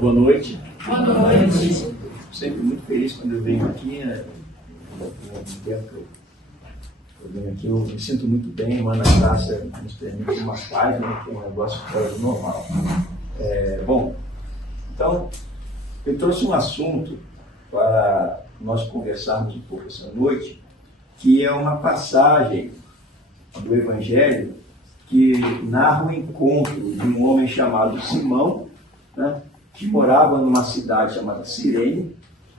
Boa noite. Boa noite. Sempre muito feliz quando eu venho aqui, né? Eu venho aqui, eu me sinto muito bem, mano, a graça nos permite uma paz, né, que é um negócio fora do normal. Bom, então, eu trouxe um assunto para nós conversarmos um pouco essa noite, que é uma passagem do Evangelho que narra o encontro de um homem chamado Simão, né, que morava numa cidade chamada Cirene,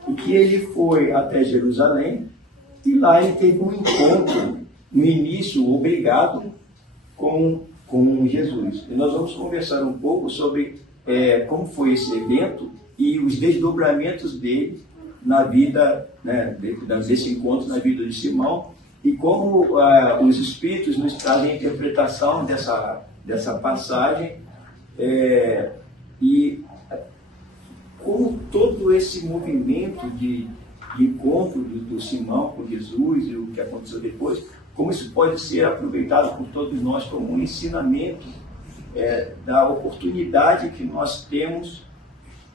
e que ele foi até Jerusalém, e lá ele teve um encontro, no início, obrigado, com Jesus. E nós vamos conversar um pouco sobre como foi esse evento e os desdobramentos dele na vida, né, desse encontro na vida de Simão, e como os Espíritos nos trazem a interpretação dessa passagem, e como todo esse movimento de encontro do Simão com Jesus e o que aconteceu depois, como isso pode ser aproveitado por todos nós como um ensinamento da oportunidade que nós temos,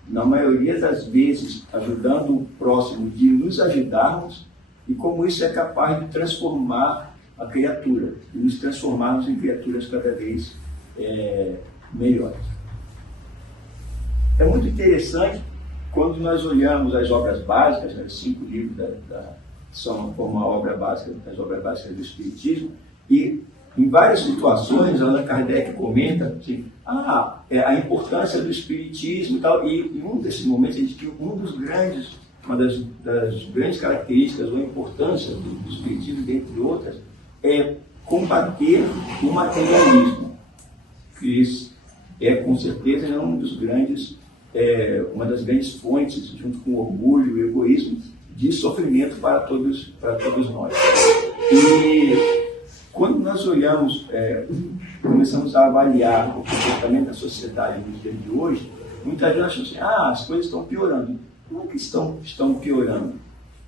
na maioria das vezes, ajudando o próximo, de nos ajudarmos, e como isso é capaz de transformar a criatura, de nos transformarmos em criaturas cada vez melhores. É muito interessante quando nós olhamos as obras básicas, os 5 livros que são uma obra básica, as obras básicas do Espiritismo, e em várias situações Allan Kardec comenta assim, a importância do Espiritismo e tal, e em um desses momentos ele diz que uma das grandes características ou importância do Espiritismo, dentre outras, é combater o materialismo, que isso com certeza uma das grandes fontes, junto com o orgulho e o egoísmo, de sofrimento para todos nós. E quando nós olhamos, começamos a avaliar o comportamento da sociedade nos dias de hoje, muitas vezes acham assim, as coisas estão piorando. Não é que estão piorando.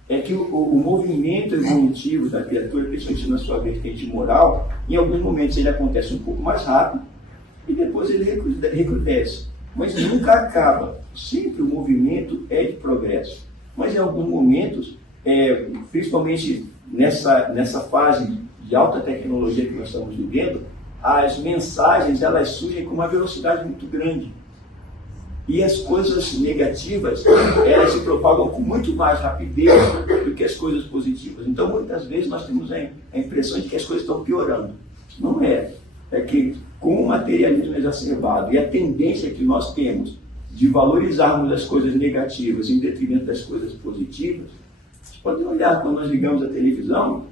É que o movimento evolutivo da criatura, principalmente na sua vertente moral, em alguns momentos ele acontece um pouco mais rápido e depois ele recrudesce. Mas nunca acaba. Sempre o movimento é de progresso. Mas em alguns momentos, principalmente nessa fase de alta tecnologia que nós estamos vivendo, as mensagens elas surgem com uma velocidade muito grande. E as coisas negativas, elas se propagam com muito mais rapidez do que as coisas positivas. Então, muitas vezes, nós temos a impressão de que as coisas estão piorando. Não é. É que, com o materialismo exacerbado e a tendência que nós temos de valorizarmos as coisas negativas em detrimento das coisas positivas, vocês podem olhar, quando nós ligamos a televisão,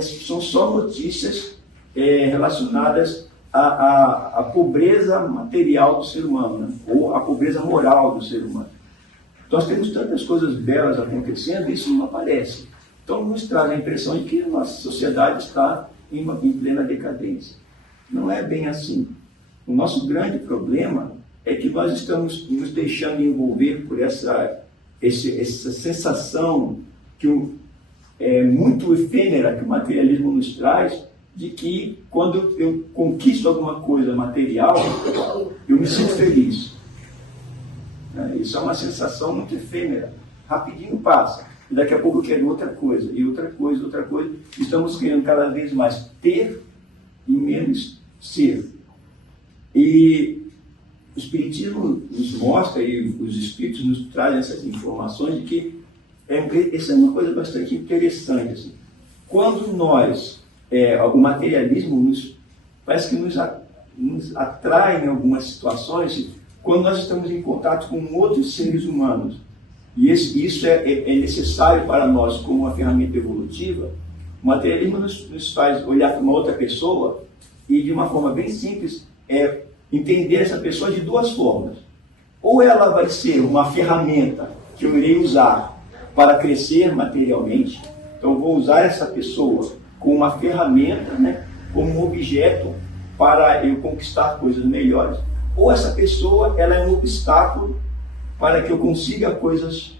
são só notícias relacionadas à pobreza material do ser humano, né? Ou à pobreza moral do ser humano. Nós temos tantas coisas belas acontecendo e isso não aparece. Então, nos traz a impressão de que a nossa sociedade está em plena decadência. Não é bem assim. O nosso grande problema é que nós estamos nos deixando envolver por essa sensação muito efêmera que o materialismo nos traz, de que quando eu conquisto alguma coisa material, eu me sinto feliz. Isso é uma sensação muito efêmera. Rapidinho passa. E daqui a pouco eu quero outra coisa, e outra coisa, outra coisa. Estamos querendo cada vez mais ter e menos ser. E o Espiritismo nos mostra, e os Espíritos nos trazem essas informações, de que essa é uma coisa bastante interessante. Assim. Quando o materialismo parece que nos atrai em algumas situações, quando nós estamos em contato com outros seres humanos. E isso é necessário para nós como uma ferramenta evolutiva. O materialismo nos faz olhar para uma outra pessoa e, de uma forma bem simples, entender essa pessoa de duas formas. Ou ela vai ser uma ferramenta que eu irei usar para crescer materialmente, então eu vou usar essa pessoa como uma ferramenta, né, como um objeto para eu conquistar coisas melhores, ou essa pessoa ela é um obstáculo para que eu consiga coisas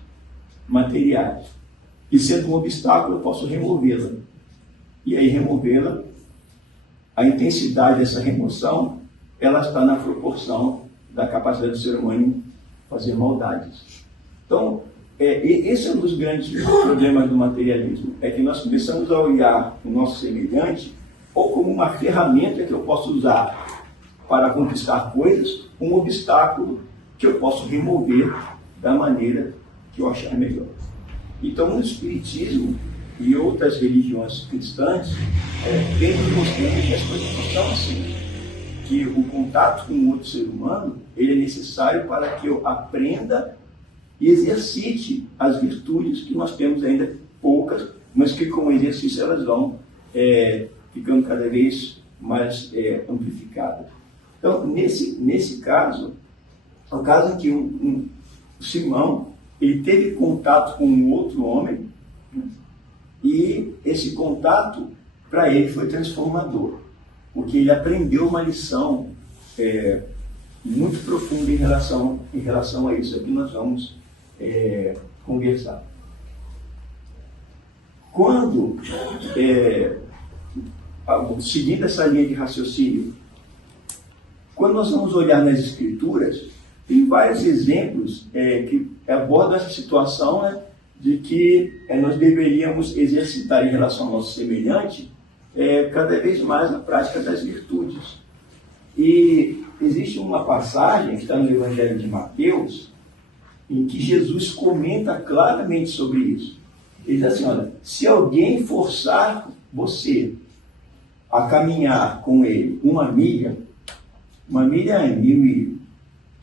materiais. E sendo um obstáculo, eu posso removê-la. E aí removê-la, a intensidade dessa remoção, ela está na proporção da capacidade do ser humano fazer maldades. Então, esse é um dos grandes problemas do materialismo, é que nós começamos a olhar o nosso semelhante ou como uma ferramenta que eu posso usar para conquistar coisas, um obstáculo que eu posso remover da maneira que eu achar melhor. Então, o Espiritismo e outras religiões cristãs têm nos mostrando que as coisas não são assim, que o contato com o outro ser humano ele é necessário para que eu aprenda e exercite as virtudes que nós temos ainda poucas, mas que com o exercício elas vão ficando cada vez mais amplificadas. Então, nesse caso, é o caso em que o Simão ele teve contato com um outro homem, né? E esse contato, para ele, foi transformador, porque ele aprendeu uma lição muito profunda em relação a isso. Aqui nós vamos conversar. Quando, seguindo essa linha de raciocínio, quando nós vamos olhar nas Escrituras, tem vários exemplos que abordam essa situação, né, de que nós deveríamos exercitar em relação ao nosso semelhante cada vez mais a prática das virtudes. E existe uma passagem que está no Evangelho de Mateus, em que Jesus comenta claramente sobre isso. Ele diz assim, olha, se alguém forçar você a caminhar com ele uma milha é 1.050,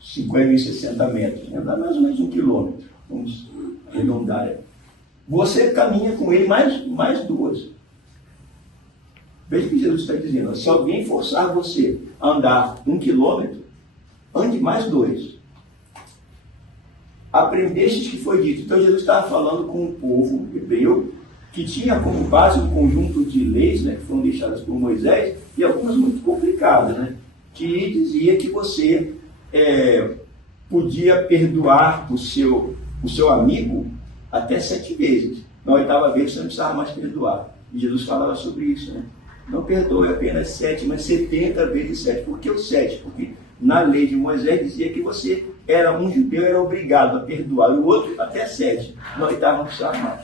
1.060 metros, dá mais ou menos 1 quilômetro, vamos arredondar. Você caminha com ele mais 2. Veja o que Jesus está dizendo, se alguém forçar você a andar 1 quilômetro, ande mais 2. Aprendestes que foi dito. Então Jesus estava falando com um povo hebreu que tinha como base um conjunto de leis, né, que foram deixadas por Moisés, e algumas muito complicadas, né, que dizia que você podia perdoar o seu amigo até 7 vezes. Na 8ª vez você não precisava mais perdoar. E Jesus falava sobre isso, né? Não perdoe apenas 7, mas 70 vezes 7. Por que o 7? Porque na lei de Moisés dizia que você um judeu era obrigado a perdoar, e o outro até 7. Na 8ª não precisava mais.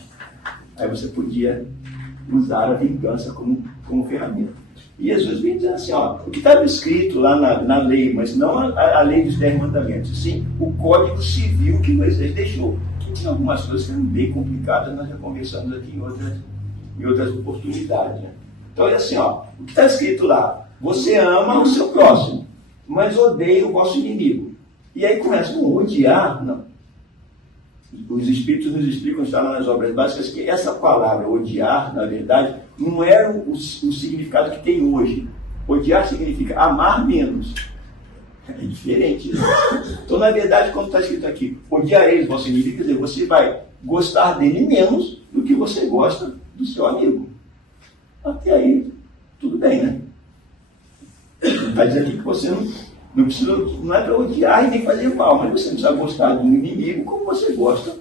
Aí você podia usar a vingança como ferramenta. E Jesus vem dizendo assim, ó, o que estava escrito lá na lei, mas não a lei dos 10 mandamentos, sim o Código Civil que Moisés deixou. Que tinha algumas coisas que eram bem complicadas, nós já conversamos aqui em outras oportunidades, né? Então é assim, ó, o que está escrito lá, você ama o seu próximo, mas odeia o vosso inimigo. E aí começa com odiar, não. Os Espíritos nos explicam, está lá nas obras básicas, que essa palavra odiar, na verdade, não era o significado que tem hoje. Odiar significa amar menos. É diferente, né? Então, na verdade, quando está escrito aqui, odiareis vosso inimigo, quer dizer, você vai gostar dele menos do que você gosta do seu amigo. Até aí, tudo bem, né? Vai dizer aqui que você não precisa, não é para odiar e nem fazer mal, mas você não precisa gostar do inimigo como você gosta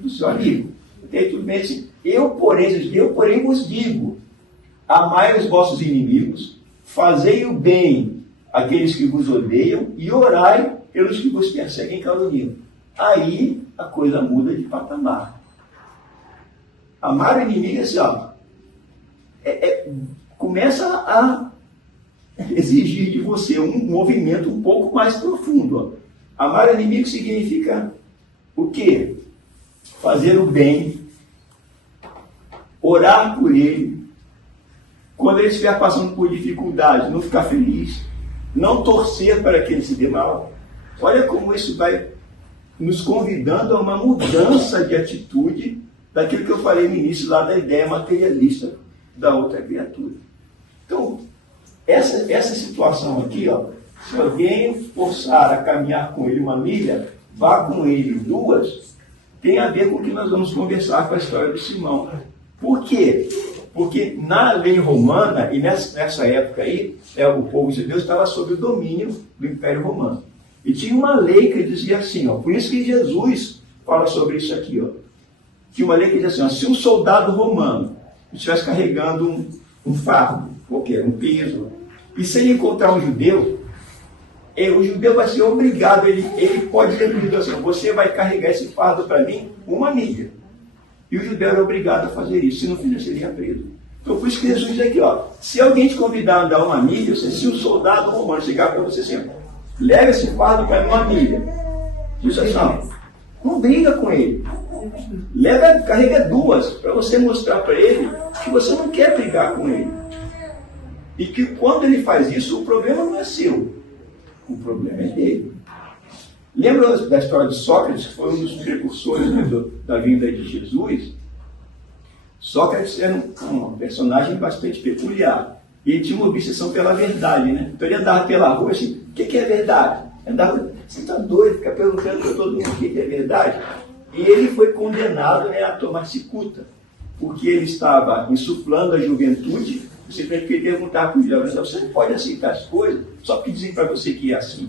do seu amigo. Até aí, tudo bem assim. Eu, porém, vos digo, amai os vossos inimigos, fazei o bem àqueles que vos odeiam e orai pelos que vos perseguem e caluniam. Aí a coisa muda de patamar. Amar o inimigo é assim, ó, começa a exigir de você um movimento um pouco mais profundo. Ó. Amar o inimigo significa o quê? Fazer o bem, orar por ele, quando ele estiver passando por dificuldades, não ficar feliz, não torcer para que ele se dê mal. Olha como isso vai nos convidando a uma mudança de atitude daquilo que eu falei no início lá da ideia materialista da outra criatura. Então, essa situação aqui, ó, se alguém forçar a caminhar com ele 1 milha, vá com ele 2, tem a ver com o que nós vamos conversar com a história do Simão. Por quê? Porque na lei romana, e nessa época aí, o povo de Deus estava sob o domínio do Império Romano. E tinha uma lei que dizia assim, ó, por isso que Jesus fala sobre isso aqui, ó. Tinha uma lei que dizia assim, ó, se um soldado romano estivesse carregando um fardo, qualquer, um peso, e se ele encontrar um judeu, o judeu vai ser obrigado, ele pode dizer assim, você vai carregar esse fardo para mim 1 milha. E o judeu era obrigado a fazer isso, se não fizer, seria preso. Então, por isso que Jesus diz aqui, ó, se alguém te convidar a andar 1 milha, se um soldado romano chegar para você assim, leva esse fardo para mim 1 milha. Diz assim, não briga com ele. Carrega 2, para você mostrar para ele que você não quer brigar com ele. E que quando ele faz isso, o problema não é seu. O problema é dele. Lembra da história de Sócrates, que foi um dos precursores, né, da vinda de Jesus? Sócrates era um personagem bastante peculiar. E ele tinha uma obsessão pela verdade, né? Então ele andava pela rua assim, o que é verdade? Você está doido, fica perguntando para todo mundo o que é verdade? E ele foi condenado, né, a tomar cicuta, porque ele estava insuflando a juventude, simplesmente porque ele perguntava para os jovens, você não pode aceitar as coisas só porque dizem para você que é assim.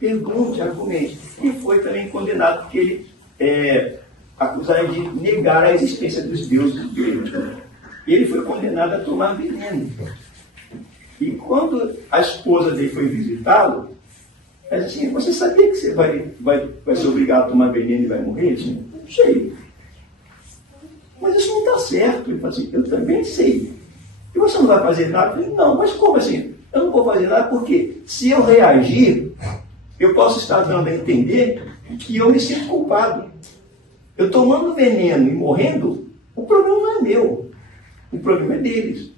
Pergunte, argumente. E foi também condenado porque ele acusado de negar a existência dos deuses gregos. Ele foi condenado a tomar veneno. E quando a esposa dele foi visitá-lo, ela disse assim, você sabia que você vai ser obrigado a tomar veneno e vai morrer? Eu disse, não sei. Mas isso não está certo. Ele falou assim, eu também sei. E você não vai fazer nada? Eu falei, não, mas como assim? Eu não vou fazer nada porque se eu reagir, eu posso estar dando a entender que eu me sinto culpado. Eu tomando veneno e morrendo, o problema não é meu. O problema é deles.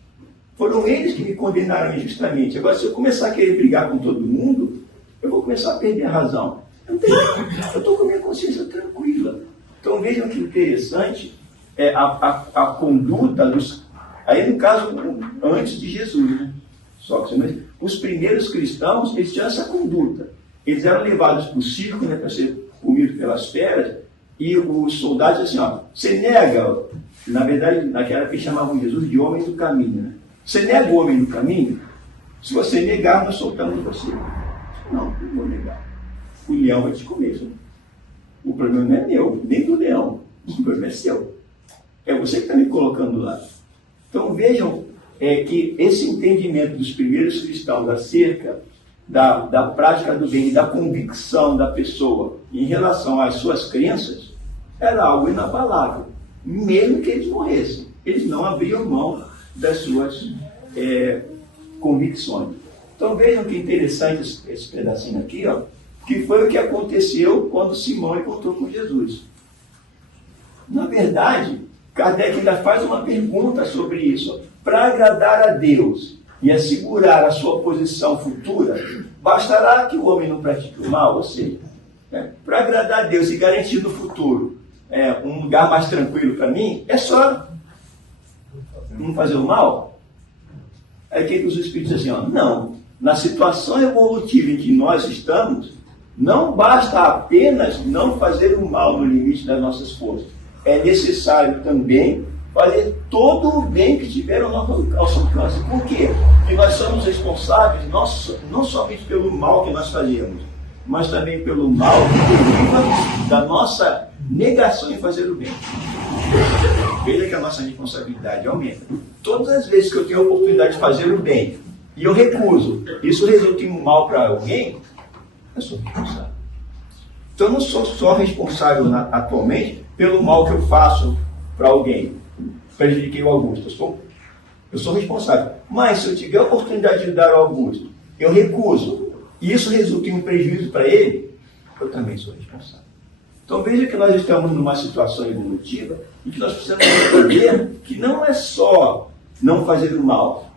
Foram eles que me condenaram injustamente. Agora, se eu começar a querer brigar com todo mundo, eu vou começar a perder a razão. Eu estou com a minha consciência tranquila. Então, vejam que interessante é a conduta dos... Aí, no caso, antes de Jesus, né? Só que os primeiros cristãos, eles tinham essa conduta. Eles eram levados para o circo, né, para ser comidos pelas feras, e os soldados assim, você nega, na verdade, naquela época eles chamavam Jesus de homem do caminho, né? Você nega o homem do caminho? Se você negar, nós soltamos você. Não vou negar. O leão vai te comer. Né? O problema não é meu, nem do leão. O problema é seu. É você que está me colocando lá. Então vejam que esse entendimento dos primeiros cristãos acerca da prática do bem e da convicção da pessoa em relação às suas crenças era algo inabalável. Mesmo que eles morressem, eles não abriam mão das suas convicções. Então vejam que interessante esse pedacinho aqui, que foi o que aconteceu quando Simão encontrou com Jesus. Na verdade, Kardec ainda faz uma pergunta sobre isso. Para agradar a Deus e assegurar a sua posição futura, bastará que o homem não pratique o mal, ou seja, para agradar a Deus e garantir no futuro um lugar mais tranquilo para mim, é só não fazer o mal? Aí que os Espíritos dizem assim, não, na situação evolutiva em que nós estamos, não basta apenas não fazer o mal no limite das nossas forças, é necessário também fazer todo o bem que tiver ao nosso alcance. Por quê? Porque nós somos responsáveis não somente pelo mal que nós fazemos, mas também pelo mal que deriva da nossa negação em fazer o bem. Veja que a nossa responsabilidade aumenta. Todas as vezes que eu tenho a oportunidade de fazer o bem e eu recuso, isso resulta em um mal para alguém, eu sou responsável. Então eu não sou só responsável atualmente pelo mal que eu faço para alguém. Prejudiquei o Augusto. Eu sou responsável. Mas se eu tiver a oportunidade de ajudar o Augusto, eu recuso, e isso resulta em um prejuízo para ele, eu também sou responsável. Então veja que nós estamos numa situação evolutiva e que nós precisamos entender que não é só não fazer o mal,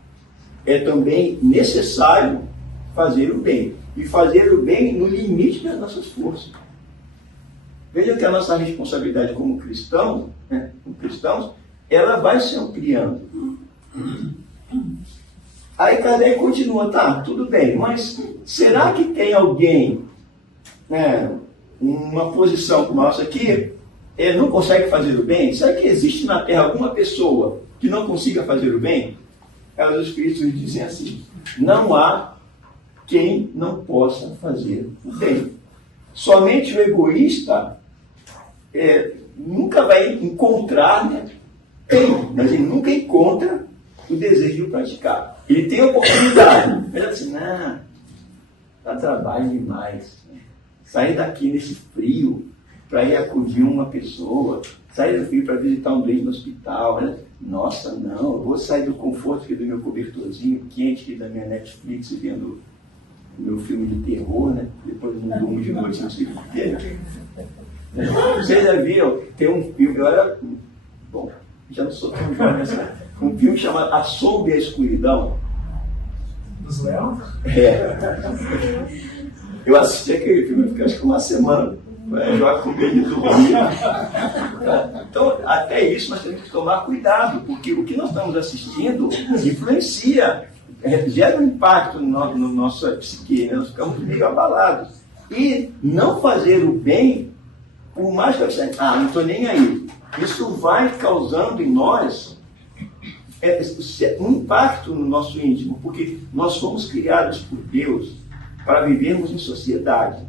é também necessário fazer o bem. E fazer o bem no limite das nossas forças. Veja que a nossa responsabilidade como cristãos, ela vai se ampliando. Aí Kardec continua, tá, tudo bem, mas será que tem alguém, uma posição como a nossa aqui, não consegue fazer o bem? Será que existe na Terra alguma pessoa que não consiga fazer o bem? Os Espíritos dizem assim, não há quem não possa fazer o bem. Somente o egoísta nunca vai encontrar, mas ele nunca encontra o desejo de praticar. Ele tem a oportunidade, mas ele diz assim, dá trabalho demais. Né? Sair daqui nesse frio para ir acudir uma pessoa, sair do frio para visitar um doente no hospital. Né? Nossa, não, eu vou sair do conforto aqui do meu cobertorzinho quente aqui da minha Netflix vendo meu filme de terror, né? Depois eu não durmo de noite, não sei o que. Vocês já viram? Tem um filme, eu era. Bom, já não sou tão jovem nessa. Um filme chamado A Sombra e a Escuridão. Dos Léo? Eu assisti aquele filme, fiquei acho que uma semana. Já com medo de dormir. Então, até isso nós temos que tomar cuidado, porque o que nós estamos assistindo influencia, gera um impacto no nossa psique, né? Nós ficamos meio abalados. E não fazer o bem, por mais que eu seja, não estou nem aí, isso vai causando em nós um impacto no nosso íntimo, porque nós fomos criados por Deus para vivermos em sociedade.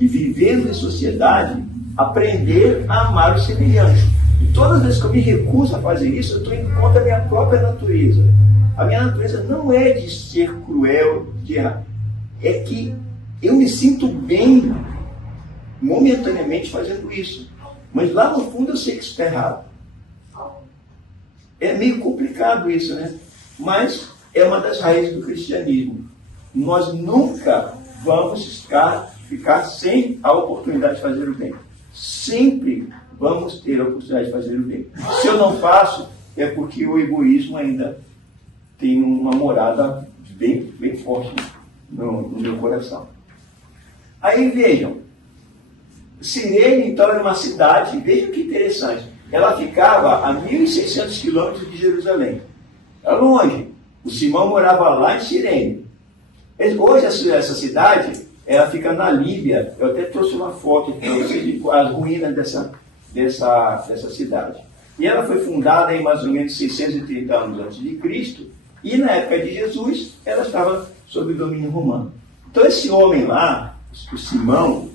E vivendo em sociedade, aprender a amar os semelhantes. E todas as vezes que eu me recuso a fazer isso, eu estou indo contra a minha própria natureza. A minha natureza não é de ser cruel, de errar. É que eu me sinto bem momentaneamente fazendo isso. Mas lá no fundo eu sei que isso está errado. É meio complicado isso, né? Mas é uma das raízes do cristianismo. Nós nunca vamos ficar sem a oportunidade de fazer o bem. Sempre vamos ter a oportunidade de fazer o bem. Se eu não faço, é porque o egoísmo ainda tem uma morada bem forte no meu coração. Aí vejam, Cirene então era uma cidade, vejam que interessante, ela ficava a 1.600 quilômetros de Jerusalém. Era longe. O Simão morava lá em Cirene. Hoje essa cidade, ela fica na Líbia. Eu até trouxe uma foto para vocês de as ruínas dessa cidade. E ela foi fundada em mais ou menos 630 anos antes de Cristo. E na época de Jesus, ela estava sob o domínio romano. Então esse homem lá, o Simão,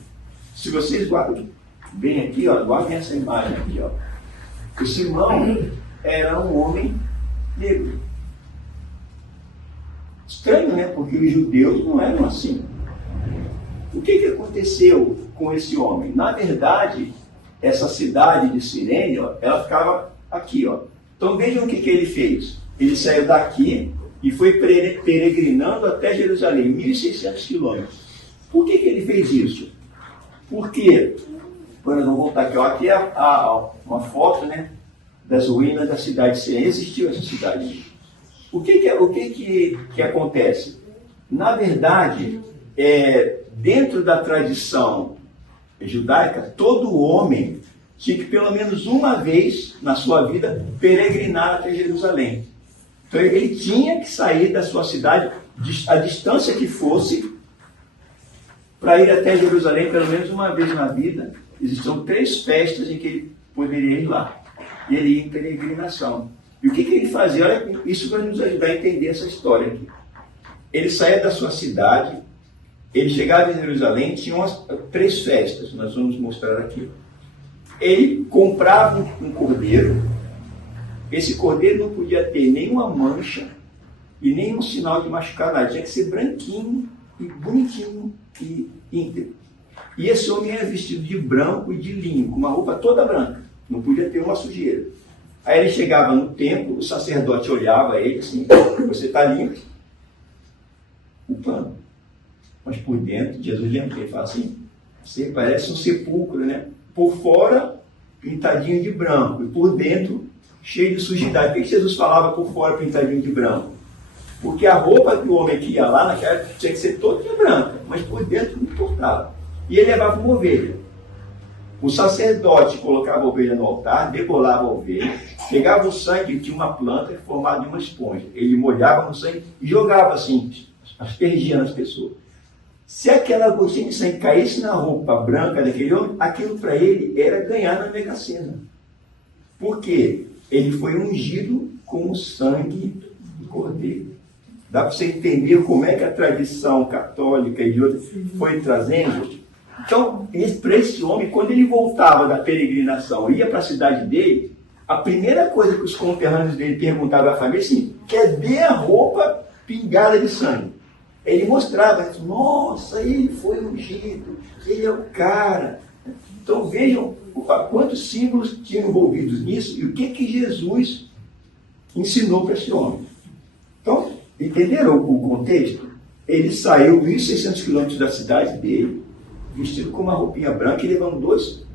se vocês guardam bem aqui, ó, guardem essa imagem aqui, ó. O Simão era um homem negro. Estranho, né? Porque os judeus não eram assim. O que aconteceu com esse homem? Na verdade, essa cidade de Cirene, ó, ela ficava aqui, ó. Então vejam o que ele fez. Ele saiu daqui e foi peregrinando até Jerusalém, 1.600 quilômetros. Por que ele fez isso? Porque, nós vamos voltar aqui, ó, aqui é uma foto, né, das ruínas da cidade de Cirene. Existiu essa cidade. O que acontece? Na verdade, dentro da tradição judaica, todo homem tinha que pelo menos uma vez na sua vida peregrinar até Jerusalém. Então ele tinha que sair da sua cidade, a distância que fosse, para ir até Jerusalém pelo menos uma vez na vida. Existiam 3 festas em que ele poderia ir lá. E ele ia em peregrinação. E o que ele fazia? Olha, isso vai nos ajudar a entender essa história aqui. Ele saía da sua cidade, ele chegava em Jerusalém, tinha 3 festas, nós vamos mostrar aqui. Ele comprava um cordeiro, esse cordeiro não podia ter nenhuma mancha e nenhum sinal de machucar nada, tinha que ser branquinho e bonitinho e íntegro. E esse homem era vestido de branco e de linho, com uma roupa toda branca, não podia ter uma sujeira. Aí ele chegava no templo, o sacerdote olhava ele assim, você está limpo? O pano. Mas por dentro, Jesus lembra que ele fala assim, você parece um sepulcro, né? Por fora, pintadinho de branco, e por dentro, cheio de sujidade. Por que Jesus falava por fora pintadinho de branco? Porque a roupa do homem que ia lá naquela época tinha que ser toda branca, mas por dentro não importava. E ele levava uma ovelha. O sacerdote colocava a ovelha no altar, degolava a ovelha, pegava o sangue, tinha uma planta formada de uma esponja. Ele molhava no sangue e jogava assim, aspergia nas pessoas. Se aquela gotinha de sangue caísse na roupa branca daquele homem, aquilo para ele era ganhar na Mega Sena. Por quê? Ele foi ungido com o sangue do cordeiro. Dá para você entender como é que a tradição católica e de outras foi trazendo? Então, para esse homem, quando ele voltava da peregrinação, ia para a cidade dele, a primeira coisa que os conterrâneos dele perguntavam à família é assim, cadê a roupa pingada de sangue? Ele mostrava, nossa, ele foi ungido, ele é o cara. Então vejam quantos símbolos tinham envolvidos nisso e o que Jesus ensinou para esse homem. Então, entenderam o contexto? Ele saiu 1.600 quilômetros da cidade dele, vestido com uma roupinha branca e levando dois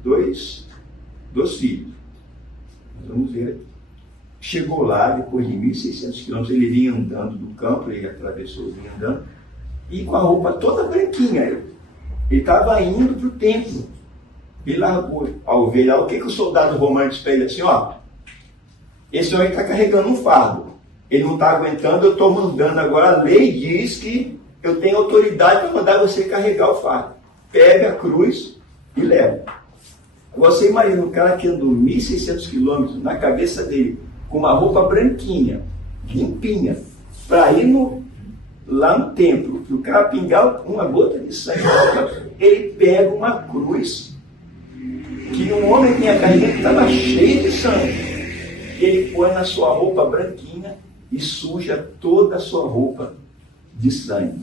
filhos. Vamos ver. Chegou lá, depois de 1.600 quilômetros, ele vinha andando do campo, ele atravessou, vinha andando, e com a roupa toda branquinha. Ele estava indo para o templo. Ele largou a ovelha. O que o soldado romano disse para ele assim, ó, esse homem está carregando um fardo. Ele não está aguentando, eu estou mandando agora, a lei diz que eu tenho autoridade para mandar você carregar o fardo. Pega a cruz e leva. Você imagina um cara que andou 1.600 quilômetros na cabeça dele, com uma roupa branquinha, limpinha, para ir lá no templo, para o cara pingar uma gota de sangue, ele pega uma cruz que um homem tinha carregado que estava cheio de sangue. Ele põe na sua roupa branquinha e suja toda a sua roupa de sangue.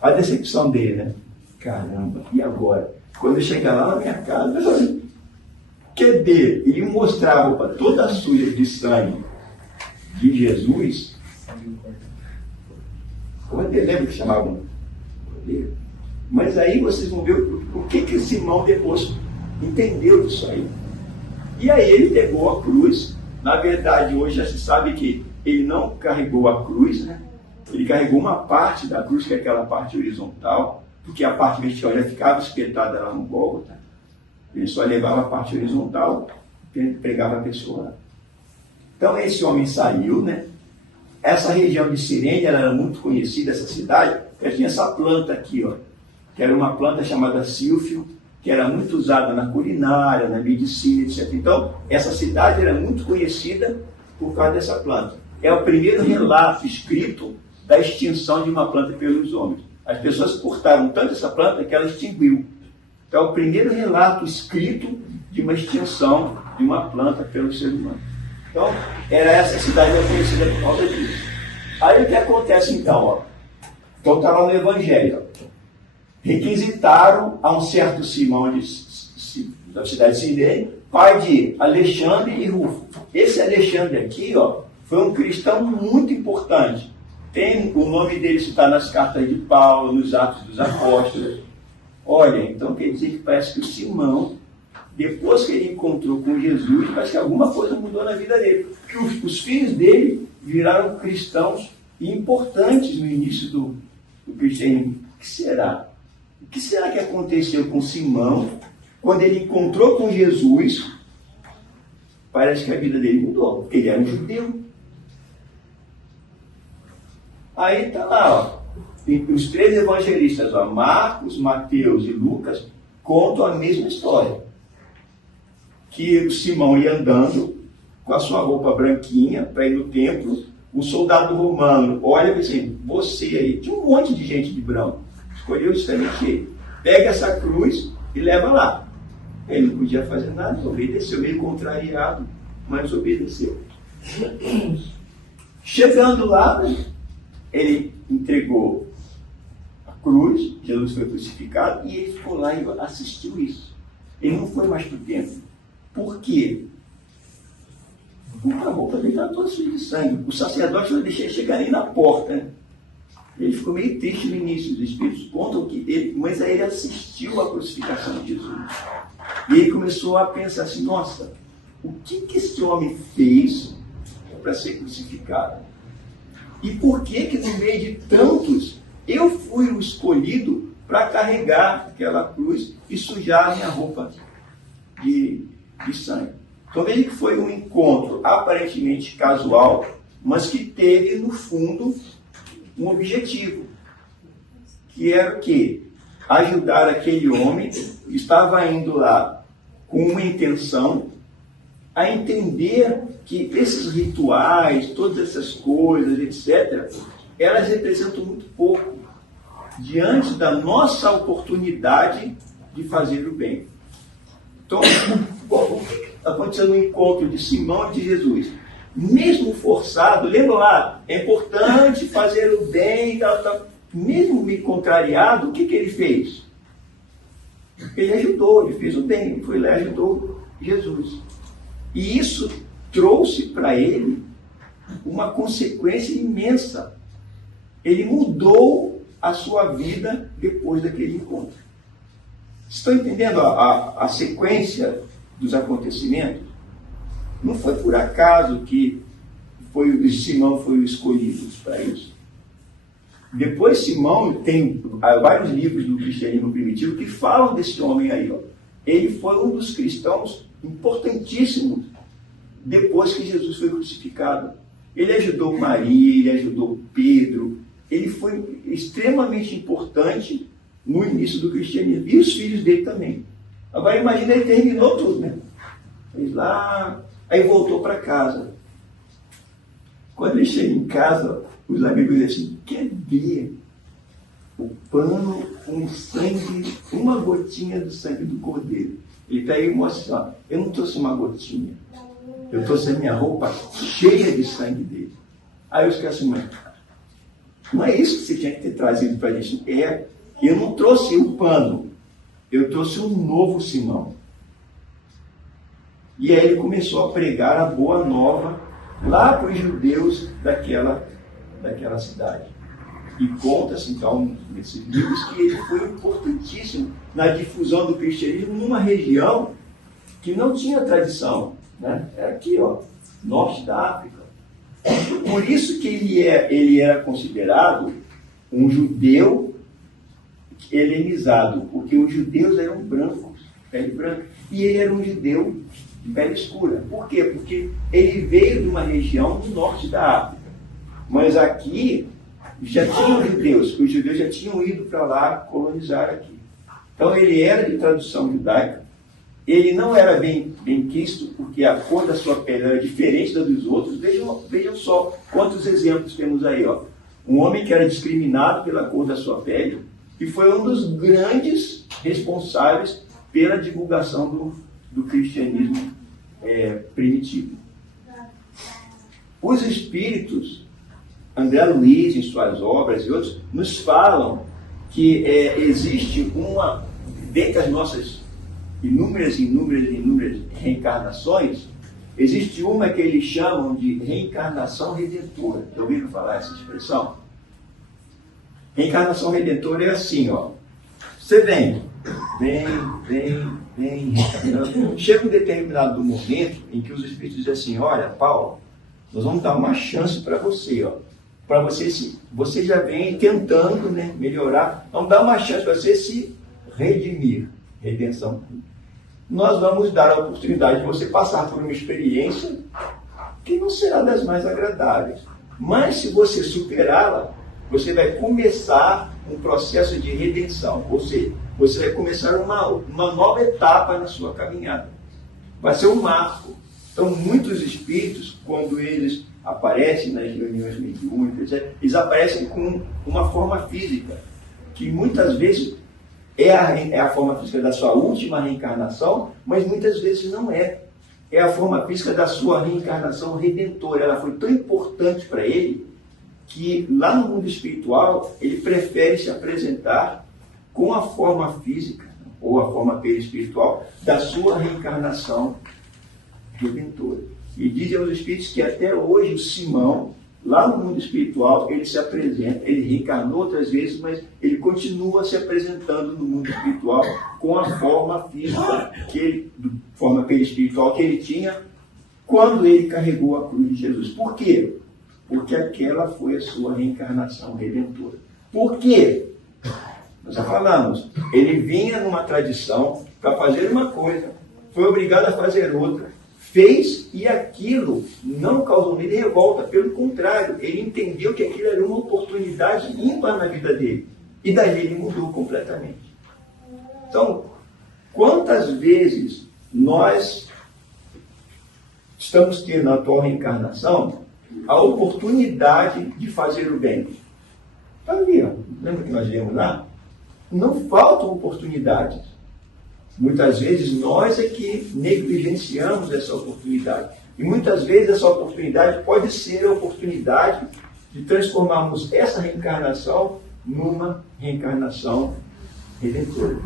A decepção dele, né? Caramba, e agora? Quando eu chegar lá na minha casa, cadê? Ele mostrar a roupa toda suja de sangue de Jesus. Cordeiro, lembra que chamavam cordeiro? Mas aí vocês vão ver o que Simão depois entendeu disso aí. E aí ele pegou a cruz. Na verdade, hoje já se sabe que ele não carregou a cruz, né? Ele carregou uma parte da cruz, que é aquela parte horizontal, porque a parte vertical já ficava espetada lá no Gólgota. Ele só levava a parte horizontal e pregava a pessoa lá. Então esse homem saiu, né? Essa região de Cirene, ela era muito conhecida, essa cidade, porque tinha essa planta aqui, ó, que era uma planta chamada sílfio, que era muito usada na culinária, na medicina, etc. Então, essa cidade era muito conhecida por causa dessa planta. É o primeiro relato escrito da extinção de uma planta pelos homens. As pessoas cortaram tanto essa planta que ela extinguiu. Então, é o primeiro relato escrito de uma extinção de uma planta pelo ser humano. Então, era essa cidade conhecida por causa disso. Aí o que acontece então? Ó? Então está lá no Evangelho. Requisitaram a um certo Simão da cidade de Cirene, pai de Alexandre e Rufo. Esse Alexandre aqui, ó, foi um cristão muito importante. Tem o nome dele citado nas cartas de Paulo, nos Atos dos Apóstolos. Olha, então quer dizer que parece que o Simão, depois que ele encontrou com Jesus, parece que alguma coisa mudou na vida dele. Porque os filhos dele viraram cristãos importantes no início do cristianismo. O que será? O que será que aconteceu com Simão quando ele encontrou com Jesus? Parece que a vida dele mudou, porque ele era um judeu. Aí está lá, ó, os três evangelistas, ó, Marcos, Mateus e Lucas, contam a mesma história. Que o Simão ia andando com a sua roupa branquinha para ir no templo, o soldado romano olha e diz assim, você aí, tinha um monte de gente de branco, escolheu justamente ele, pega essa cruz e leva lá. Ele não podia fazer nada, obedeceu, meio contrariado, mas obedeceu. Chegando lá, ele entregou a cruz, Jesus foi crucificado, e ele ficou lá e assistiu isso. Ele não foi mais para o templo. Por quê? Porque a roupa dele estava toda suja de sangue. O sacerdote não deixou ele chegar nem na porta, né? Ele ficou meio triste no início. Os Espíritos contam que ele, mas aí ele assistiu à crucificação de Jesus. E ele começou a pensar assim, nossa, o que esse homem fez para ser crucificado? E por que no meio de tantos, eu fui o escolhido para carregar aquela cruz e sujar a minha roupa de sangue? Então veja que foi um encontro aparentemente casual, mas que teve no fundo um objetivo, que era o quê? Ajudar aquele homem que estava indo lá com uma intenção a entender que esses rituais, todas essas coisas, etc., elas representam muito pouco diante da nossa oportunidade de fazer o bem. Então, o que aconteceu no encontro de Simão e de Jesus? Mesmo forçado, lembra lá, é importante fazer o bem, tal, tal. mesmo meio contrariado, o que ele fez? Ele ajudou, ele fez o bem, ele foi lá e ajudou Jesus. E isso trouxe para ele uma consequência imensa. Ele mudou a sua vida depois daquele encontro. Estão entendendo a sequência dos acontecimentos? Não foi por acaso que Simão foi o escolhido para isso. Depois Simão tem vários livros do cristianismo primitivo que falam desse homem aí. Ó. Ele foi um dos cristãos importantíssimos depois que Jesus foi crucificado. Ele ajudou Maria, ele ajudou Pedro. Ele foi extremamente importante no início do cristianismo. E os filhos dele também. Agora imagina, ele terminou tudo, né? Fez lá, aí voltou para casa. Quando ele chega em casa, os amigos dizem assim, quer ver o pano com sangue, uma gotinha do sangue do cordeiro. Ele pega e mostra assim, ó, eu não trouxe uma gotinha, eu trouxe a minha roupa cheia de sangue dele. Aí os caras assim, mas não é isso que você tinha que ter trazido para a gente. Eu não trouxe um pano, eu trouxe um novo Simão. E aí ele começou a pregar a boa nova lá para os judeus daquela cidade. E conta-se, então, nesses livros, que ele foi importantíssimo na difusão do cristianismo numa região que não tinha tradição. Né? Era aqui, ó, norte da África. Por isso que ele era considerado um judeu helenizado, porque os judeus eram brancos, pele branca, e ele era um judeu de pele escura. Por quê? Porque ele veio de uma região do norte da África. Mas aqui já tinham judeus, os judeus já tinham ido para lá colonizar aqui. Então ele era de tradução judaica, ele não era bem quisto, porque a cor da sua pele era diferente da dos outros. Vejam só quantos exemplos temos aí. Ó. Um homem que era discriminado pela cor da sua pele e foi um dos grandes responsáveis pela divulgação do cristianismo primitivo. Os espíritos, André Luiz, em suas obras e outros, nos falam que existe dentre as nossas inúmeras reencarnações, existe uma que eles chamam de reencarnação redentora. Já ouviram falar essa expressão? Reencarnação redentora é assim, ó. Você vem. Chega um determinado momento em que os espíritos dizem assim, olha, Paulo, nós vamos dar uma chance para você, ó. Para você já vem tentando, né, melhorar, vamos dar uma chance para você se redimir, redenção. Nós vamos dar a oportunidade de você passar por uma experiência que não será das mais agradáveis, mas se você superá-la, você vai começar um processo de redenção, ou seja, você vai começar uma nova etapa na sua caminhada. Vai ser um marco. Então, muitos espíritos, quando eles aparecem nas reuniões mediúnicas, eles aparecem com uma forma física, que muitas vezes é a forma física da sua última reencarnação, mas muitas vezes não é. É a forma física da sua reencarnação redentora. Ela foi tão importante para ele que lá no mundo espiritual ele prefere se apresentar com a forma física ou a forma perispiritual da sua reencarnação redentora. E dizem aos espíritos que até hoje o Simão, lá no mundo espiritual, ele se apresenta, ele reencarnou outras vezes, mas ele continua se apresentando no mundo espiritual com a forma física, forma perispiritual que ele tinha quando ele carregou a cruz de Jesus. Por quê? Porque aquela foi a sua reencarnação redentora. Por quê? Nós já falamos, ele vinha numa tradição para fazer uma coisa, foi obrigado a fazer outra, fez e aquilo não causou nele revolta, pelo contrário, ele entendeu que aquilo era uma oportunidade ímpar na vida dele. E daí ele mudou completamente. Então, quantas vezes nós estamos tendo na atual reencarnação a oportunidade de fazer o bem? Está ali, ó. Lembra que nós lemos lá? Não faltam oportunidades. Muitas vezes nós é que negligenciamos essa oportunidade. E muitas vezes essa oportunidade pode ser a oportunidade de transformarmos essa reencarnação numa reencarnação redentora.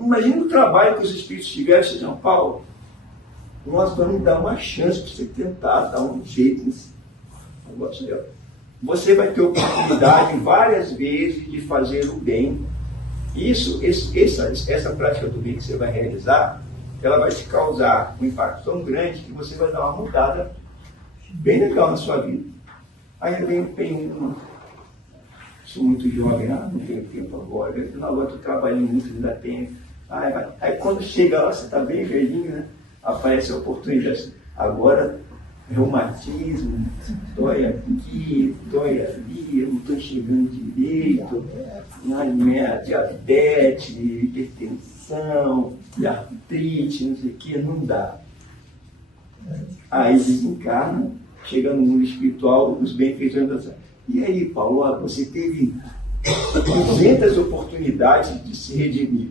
Imagina o trabalho que os espíritos tiveram em São Paulo. Nós vamos dar uma chance para você tentar dar um jeito nesse negócio dela. Você vai ter oportunidade várias vezes de fazer o bem. Essa prática do bem que você vai realizar, ela vai te causar um impacto tão grande que você vai dar uma mudada bem legal na sua vida. Aí eu tenho sou muito jovem, não tenho tempo agora, agora estou trabalhando muito, ainda tenho. Aí quando chega lá, você está bem velhinho, né? Aparece a oportunidade. Agora, reumatismo, dói aqui, dói ali, eu não estou enxergando direito, diabetes, hipertensão, artrite, não sei o que, não dá. Aí desencarna, chega no mundo espiritual, os benfeitores. E aí, Paulo, você teve 200 oportunidades de se redimir.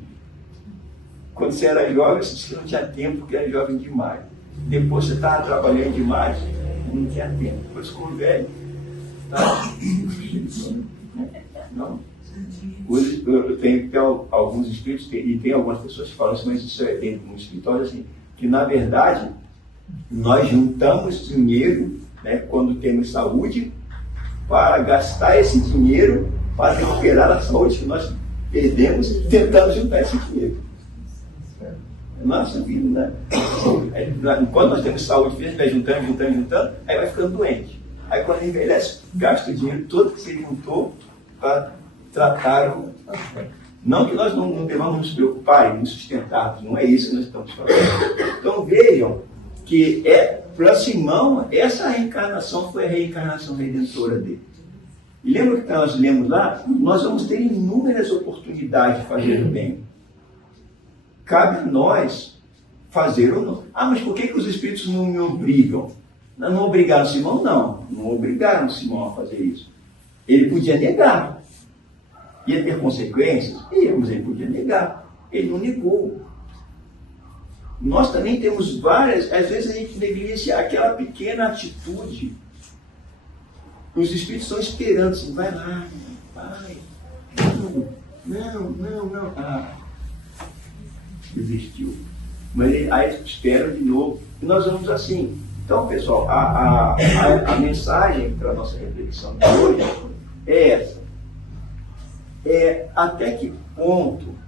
Quando você era jovem, você não tinha tempo, porque era jovem demais. Depois você estava trabalhando demais, não tinha tempo. Depois ficou velho. Tá? Não. Hoje eu tenho alguns espíritos, e tem algumas pessoas que falam assim, mas isso é dentro de um escritório, assim, que na verdade nós juntamos dinheiro, né, quando temos saúde, para gastar esse dinheiro para recuperar a saúde que nós perdemos tentando juntar esse dinheiro. Nossa vida, né? Quando nós temos saúde, a gente vai juntando, aí vai ficando doente. Aí quando envelhece, gasta o dinheiro todo que você juntou para tratar o... Não que nós não devamos nos preocupar em nos sustentar, não é isso que nós estamos falando. Então vejam que para Simão, essa reencarnação foi a reencarnação redentora dele. E lembra que nós lemos lá? Nós vamos ter inúmeras oportunidades de fazer o bem. Cabe a nós fazer ou não. Mas por que os espíritos não me obrigam? Não obrigaram Simão? Não obrigaram Simão a fazer isso. Ele podia negar. Ia ter consequências? Mas ele podia negar. Ele não negou. Nós também temos várias, às vezes a gente negligencia aquela pequena atitude. Os espíritos estão esperando, assim, vai lá, vai. Não. Desistiu. Mas aí esperam de novo. E nós vamos assim. Então, pessoal, a mensagem para a nossa reflexão de hoje é essa. Até que ponto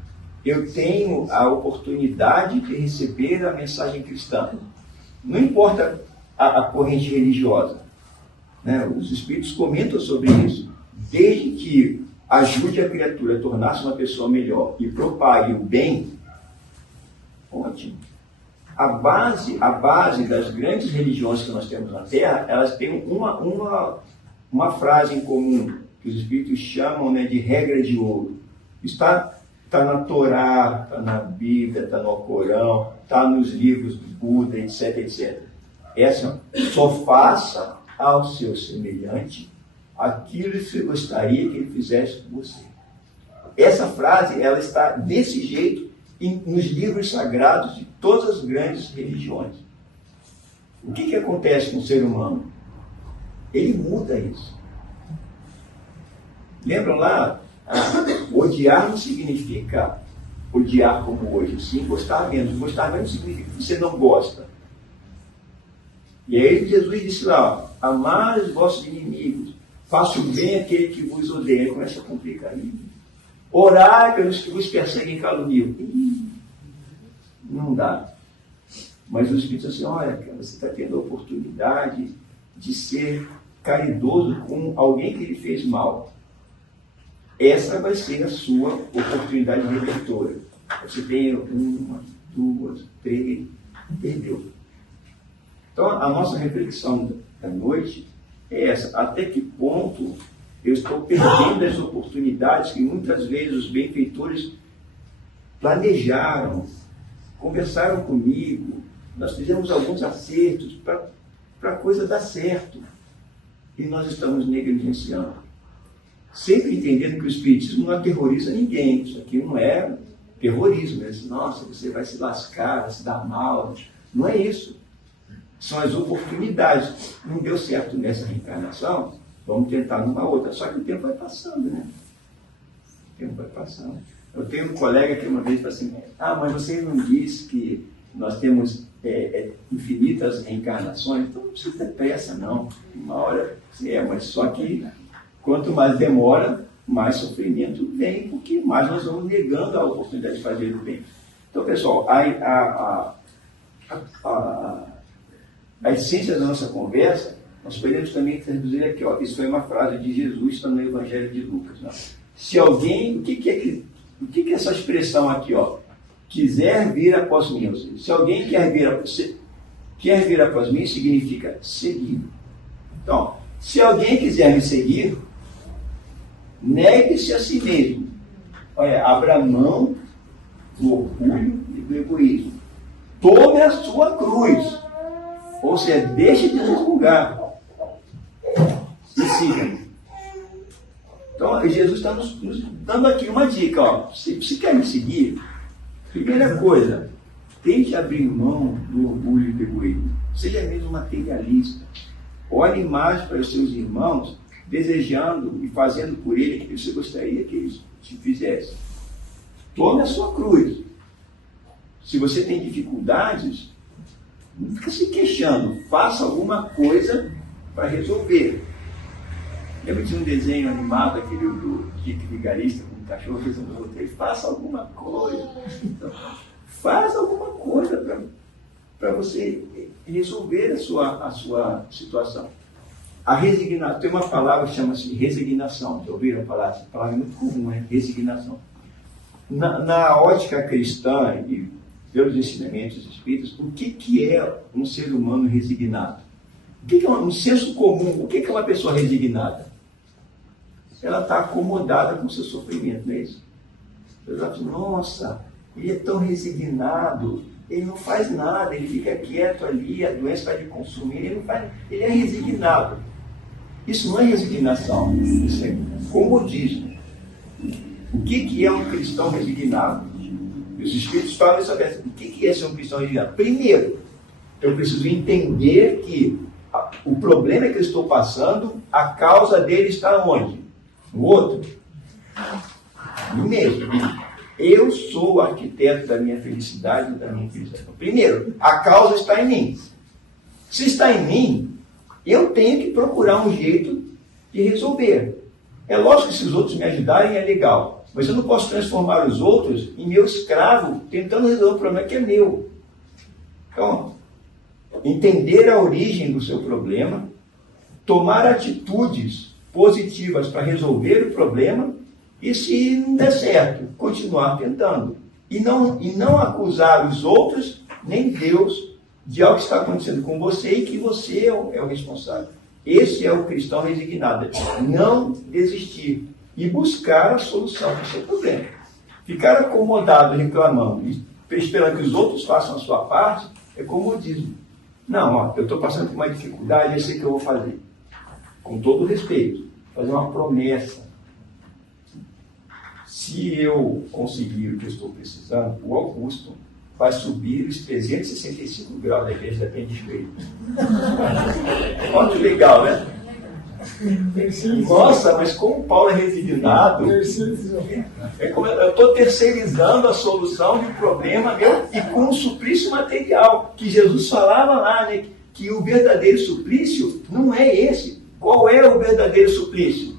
eu tenho a oportunidade de receber a mensagem cristã? Não importa a corrente religiosa, né? Os espíritos comentam sobre isso. Desde que ajude a criatura a tornar-se uma pessoa melhor e propague o bem, ótimo. A base das grandes religiões que nós temos na Terra, elas têm uma frase em comum, que os espíritos chamam, né, de regra de ouro. Está na Torá, está na Bíblia, está no Alcorão, está nos livros do Buda, etc. Essa, só faça ao seu semelhante aquilo que você gostaria que ele fizesse com você. Essa frase, ela está desse jeito nos livros sagrados de todas as grandes religiões. O que acontece com o ser humano? Ele muda isso. Lembram lá? Odiar não significa odiar como hoje, sim, gostar menos. Gostar menos significa que você não gosta. E aí Jesus disse lá, amar os vossos inimigos, faça o bem àquele que vos odeia. Começa a complicar aí. Orai pelos que vos perseguem e caluniam. Não dá. Mas os espíritos assim, olha, você está tendo a oportunidade de ser caridoso com alguém que lhe fez mal. Essa vai ser a sua oportunidade redentora. Você tem 1, 2, 3, perdeu. Então, a nossa reflexão da noite é essa. Até que ponto eu estou perdendo as oportunidades que muitas vezes os benfeitores planejaram, conversaram comigo, nós fizemos alguns acertos para a coisa dar certo. E nós estamos negligenciando. Sempre entendendo que o Espiritismo não aterroriza ninguém. Isso aqui não é terrorismo. É assim, nossa, você vai se lascar, vai se dar mal. Não é isso. São as oportunidades. Não deu certo nessa reencarnação, Vamos tentar numa outra. Só que o tempo vai passando, né? O tempo vai passando. Eu tenho um colega que uma vez falou assim, mas você não disse que nós temos infinitas reencarnações? Então não precisa ter pressa, não. Uma hora, mas só que quanto mais demora, mais sofrimento vem, porque mais nós vamos negando a oportunidade de fazer o bem. Então, pessoal, a essência da nossa conversa, nós podemos também traduzir aqui, isso foi uma frase de Jesus, está no Evangelho de Lucas. Né? Se alguém, o que é essa expressão aqui, quiser vir após mim? Ou seja, se alguém quer vir após mim, significa seguir. Então, se alguém quiser me seguir, negue-se a si mesmo. Abra mão do orgulho e do egoísmo. Tome a sua cruz. Ou seja, deixe de resmungar. E siga. Então, Jesus está nos dando aqui uma dica. Se quer me seguir, primeira coisa, tente abrir mão do orgulho e do egoísmo. Seja mesmo materialista. Olhe mais para os seus irmãos, desejando e fazendo por ele aquilo que você gostaria que eles te fizessem. Tome a sua cruz. Se você tem dificuldades, não fica se queixando. Faça alguma coisa para resolver. Lembra de um desenho animado, aquele do Kiko Vigarista, com um cachorro resolvendo o roteiro? Faça alguma coisa. Então, faça alguma coisa para você resolver a sua situação. A resignação, tem uma palavra que chama-se resignação. Já ouviram falar? Essa palavra é muito comum, resignação. Na ótica cristã e pelos ensinamentos espíritas, o que é um ser humano resignado? O que é um senso comum? O que é uma pessoa resignada? Ela está acomodada com o seu sofrimento, não é isso? Ela diz, nossa, ele é tão resignado, ele não faz nada, ele fica quieto ali, a doença vai lhe consumir, ele não faz, ele é resignado. Isso não é resignação, isso é comodismo. O que é um cristão resignado? Os Espíritos falam isso aberto. O que é ser um cristão resignado? Primeiro, eu preciso entender que o problema que eu estou passando, a causa dele está onde? No outro? No mesmo. Eu sou o arquiteto da minha felicidade e da minha felicidade. Primeiro, a causa está em mim. Se está em mim, eu tenho que procurar um jeito de resolver. É lógico que se os outros me ajudarem é legal, mas eu não posso transformar os outros em meu escravo, tentando resolver um problema que é meu. Então, entender a origem do seu problema, tomar atitudes positivas para resolver o problema, e se não der certo, continuar tentando. E não acusar os outros, nem Deus, de algo que está acontecendo com você e que você é o responsável. Esse é o cristão resignado. Não desistir e buscar a solução para o seu problema. Ficar acomodado, reclamando, esperando que os outros façam a sua parte, é comodismo. Não, eu estou passando por uma dificuldade, eu sei que eu vou fazer. Com todo respeito, fazer uma promessa. Se eu conseguir o que eu estou precisando, o Augusto vai subir os 365 graus da igreja da Penha Feira. Olha que legal, né? Nossa, mas como o Paulo é resignado, eu estou terceirizando a solução de um problema meu e com um suplício material, que Jesus falava lá, né? Que o verdadeiro suplício não é esse. Qual é o verdadeiro suplício?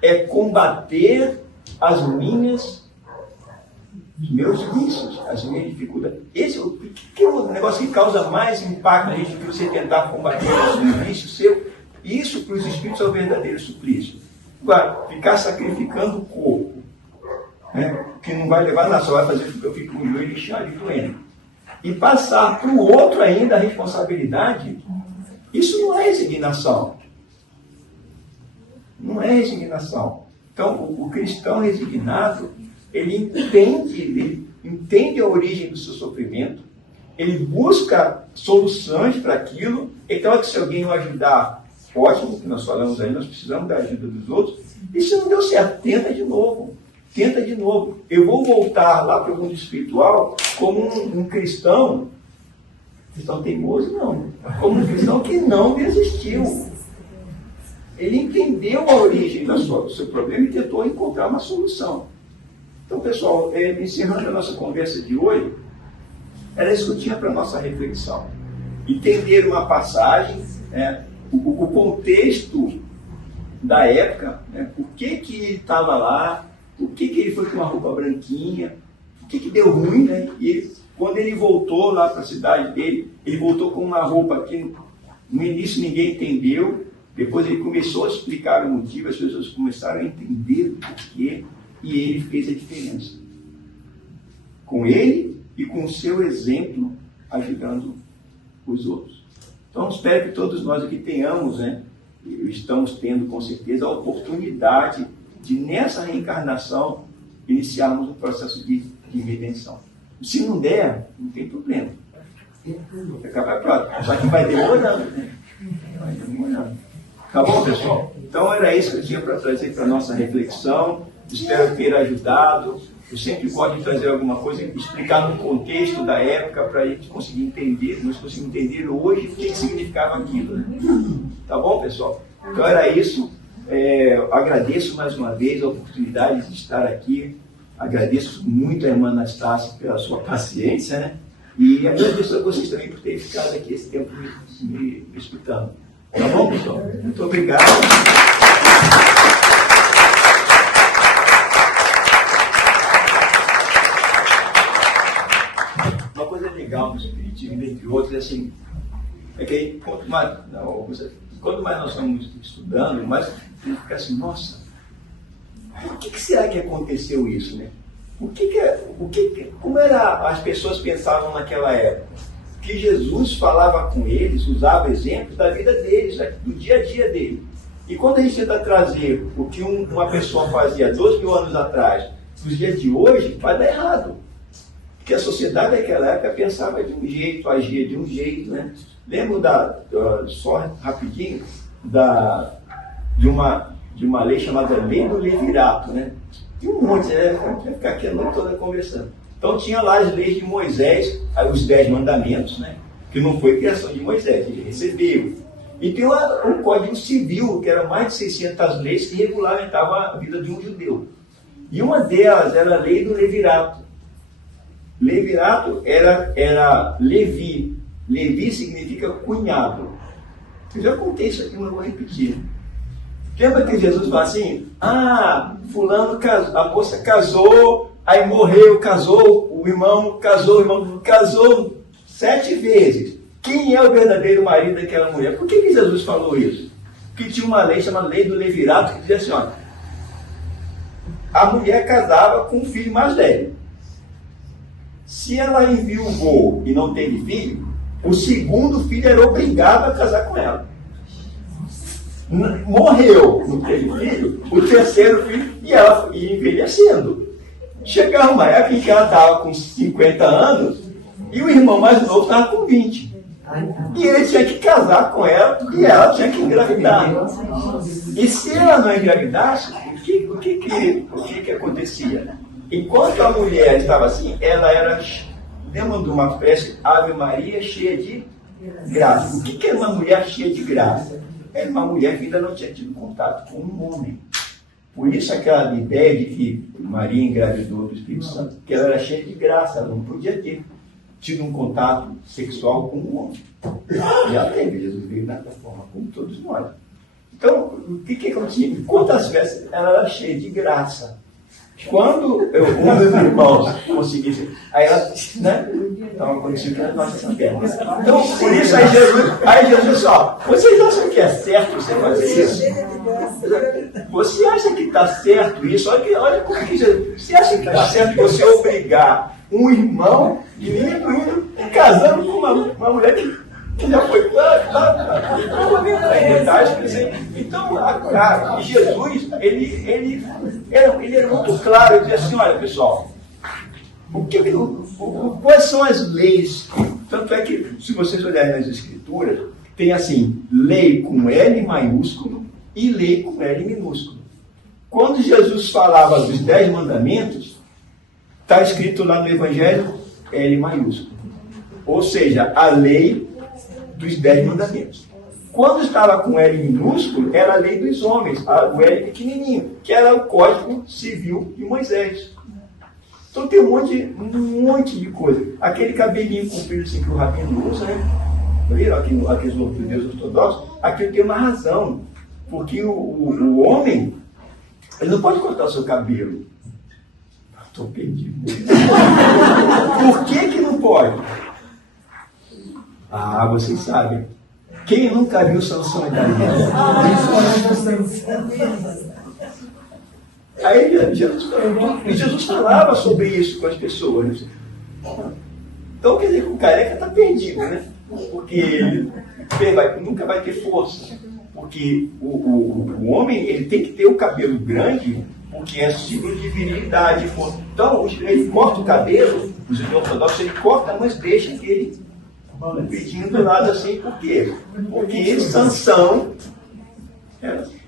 É combater as minhas meus vícios, as minhas dificuldades. Esse é o negócio que causa mais impacto na gente do que você tentar combater os vícios seu. Isso para os espíritos é o verdadeiro suplício. Agora, ficar sacrificando o corpo, né, que não vai levar nada, só vai fazer com que eu fique com o joelho inchado e doendo. E passar para o outro ainda a responsabilidade, isso não é resignação. Não é resignação. Então, o cristão resignado, ele entende a origem do seu sofrimento, ele busca soluções para aquilo. Então, se alguém o ajudar, ótimo, que nós falamos aí, nós precisamos da ajuda dos outros. E se não deu certo, tenta de novo. Tenta de novo. Eu vou voltar lá para o mundo espiritual como um cristão teimoso, não. Como um cristão que não desistiu. Ele entendeu a origem do seu problema e tentou encontrar uma solução. Então, pessoal, encerrando a nossa conversa de hoje, era isso que eu tinha para a nossa reflexão. Entender uma passagem, o contexto da época, por que ele estava lá, por que ele foi com uma roupa branquinha, por que deu ruim, né? E quando ele voltou lá para a cidade dele, ele voltou com uma roupa que no início ninguém entendeu, depois ele começou a explicar o motivo, as pessoas começaram a entender o porquê, e ele fez a diferença. Com ele e com o seu exemplo, ajudando os outros. Então, espero que todos nós aqui tenhamos, estamos tendo com certeza a oportunidade de, nessa reencarnação, iniciarmos um processo de redenção. Se não der, não tem problema. Vai acabar próximo. Só que vai demorando, né? Vai demorando. Tá bom, pessoal? Então, era isso que eu tinha para trazer para a nossa reflexão. Espero ter ajudado. Eu sempre gosto de trazer alguma coisa, explicar no contexto da época, para a gente conseguir entender, nós conseguimos entender hoje o que significava aquilo. Né? Tá bom, pessoal? Então era isso. Agradeço mais uma vez a oportunidade de estar aqui. Agradeço muito a irmã Anastácia pela sua paciência, né? E agradeço a vocês também por terem ficado aqui esse tempo me escutando. Tá bom, pessoal? Muito obrigado. Uma coisa legal do Espiritismo, entre outros, é assim, que quanto mais nós estamos estudando, mais a gente fica assim, nossa, por que será que aconteceu isso, né? Como as pessoas pensavam naquela época? Que Jesus falava com eles, usava exemplos da vida deles, do dia a dia dele. E quando a gente tenta trazer o que uma pessoa fazia 12 mil anos atrás, nos dias de hoje, vai dar errado. Porque a sociedade daquela época pensava de um jeito, agia de um jeito, né? Lembro só rapidinho, de uma lei chamada Lei do Levirato, né? Tem um monte, né? Vai ficar aqui a noite toda conversando. Então tinha lá as leis de Moisés, os 10 mandamentos, né? Que não foi criação de Moisés, ele recebeu. E tem um Código Civil, que era mais de 600 leis que regulamentavam a vida de um judeu. E uma delas era a Lei do Levirato. Levirato era Levi. Levi significa cunhado. Eu já contei isso aqui, mas vou repetir. Lembra que Jesus fala assim, fulano casou, a moça casou, aí morreu, casou, o irmão casou 7 vezes. Quem é o verdadeiro marido daquela mulher? Por que Jesus falou isso? Porque tinha uma lei chamada Lei do Levirato, que dizia assim, a mulher casava com o filho mais velho. Se ela enviou e não teve filho, o segundo filho era obrigado a casar com ela. Morreu, não teve filho, o terceiro filho, e ela ia envelhecendo. Chegava uma época em que ela estava com 50 anos e o irmão mais novo estava com 20. E ele tinha que casar com ela e ela tinha que engravidar. E se ela não engravidasse, o que acontecia? Enquanto a mulher estava assim, ela era, lembra de uma festa, Ave Maria cheia de graça. O que era uma mulher cheia de graça? Era uma mulher que ainda não tinha tido contato com um homem. Por isso aquela ideia de que Maria engravidou do Espírito Santo, que ela era cheia de graça, ela não podia ter tido um contato sexual com um homem. Já teve, Jesus veio dessa forma, como todos nós. Então, o que acontecia? Quantas vezes ela era cheia de graça? Quando um dos irmãos conseguisse, aí ela, né? Estava acontecendo nas nossas pernas. Então, por isso aí Jesus disse, vocês acham que é certo você fazer isso? Você acha que está certo isso? Olha como é que Jesus. Você acha que está certo você obrigar um irmão de lindo casando com uma mulher que já foi então, Jesus, ele era muito claro, ele dizia assim, olha pessoal, quais são as leis? Tanto é que, se vocês olharem nas escrituras, tem assim, lei com L maiúsculo e lei com L minúsculo. Quando Jesus falava dos 10 mandamentos, está escrito lá no Evangelho L maiúsculo. Ou seja, a lei dos 10 mandamentos. Quando estava com L minúsculo, era a lei dos homens, o L pequenininho, que era o Código Civil de Moisés. Então tem um monte de coisa. Aquele cabelinho comprido assim que o rabino usa, né? Viram aqueles judeus ortodoxos? Aquilo tem uma razão. Porque o homem, ele não pode cortar o seu cabelo. Estou perdido. Por que não pode? Ah, vocês sabem. Quem nunca viu Sansão e Dalila? Aí Jesus falava sobre isso com as pessoas. Então quer dizer que o careca está perdido, né? Porque ele nunca vai ter força. Porque o homem ele tem que ter o cabelo grande, porque é símbolo de virilidade. Então ele corta o cabelo, os ortodoxos ele corta, mas deixa aquele pedindo do lado assim, por quê? Porque Sansão.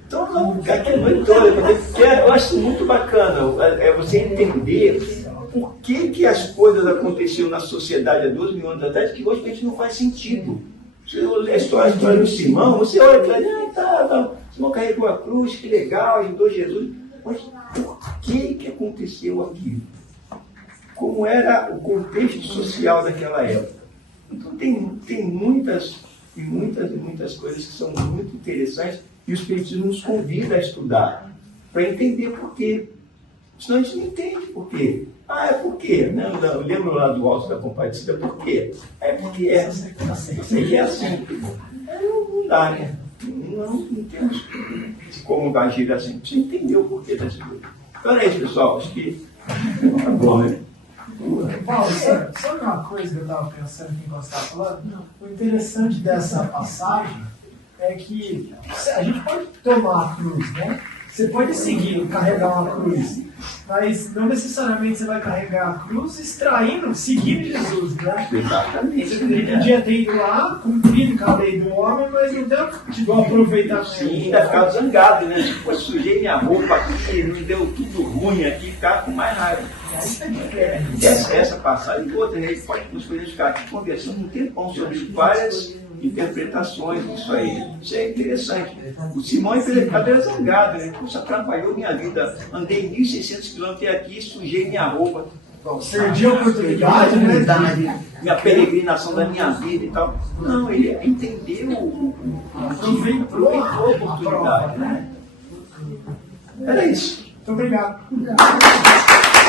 Então, não, aquele noite toda, eu acho muito bacana você entender por que as coisas aconteceram na sociedade há 2.000 anos atrás, que hoje a gente não faz sentido. Você olha a história do Simão, você olha para ele, Simão carregou a cruz, que legal, ajudou Jesus. Mas por que aconteceu aquilo? Como era o contexto social daquela época? Então tem muitas coisas que são muito interessantes e o Espiritismo nos convida a estudar para entender por quê. Senão a gente não entende por quê. É por quê? Né? Eu lembro lá do Alto da Compadecida, por quê? É porque é assim. Não dá, né? Não temos como agir assim. Você entendeu o porquê das coisas. Então é isso, pessoal. Acho que tá bom, né? Paulo, sabe uma coisa que eu estava pensando aqui enquanto você estava falando? O interessante dessa passagem é que a gente pode tomar a cruz, né? Você pode seguir, carregar uma cruz, mas não necessariamente você vai carregar a cruz seguindo Jesus, né? Exatamente. Você podia ter ido lá, cumprido com a lei do homem, mas não deu tipo, aproveitar. Sim, ainda ficava zangado, né? Pô, sujei minha roupa aqui, não deu tudo ruim aqui, ficava com mais raiva. Essa passagem e outra, né? Ele pode nos ficar aqui conversando um tempão sobre várias interpretações disso aí. Isso é interessante. O Simão era zangado, né? Puxa, atrapalhou minha vida. Andei 1.600 km aqui, sujei minha roupa. Perdi a oportunidade, né? Minha peregrinação da minha vida e tal. Não, ele entendeu aproveitou a oportunidade, né? Era isso. Muito obrigado.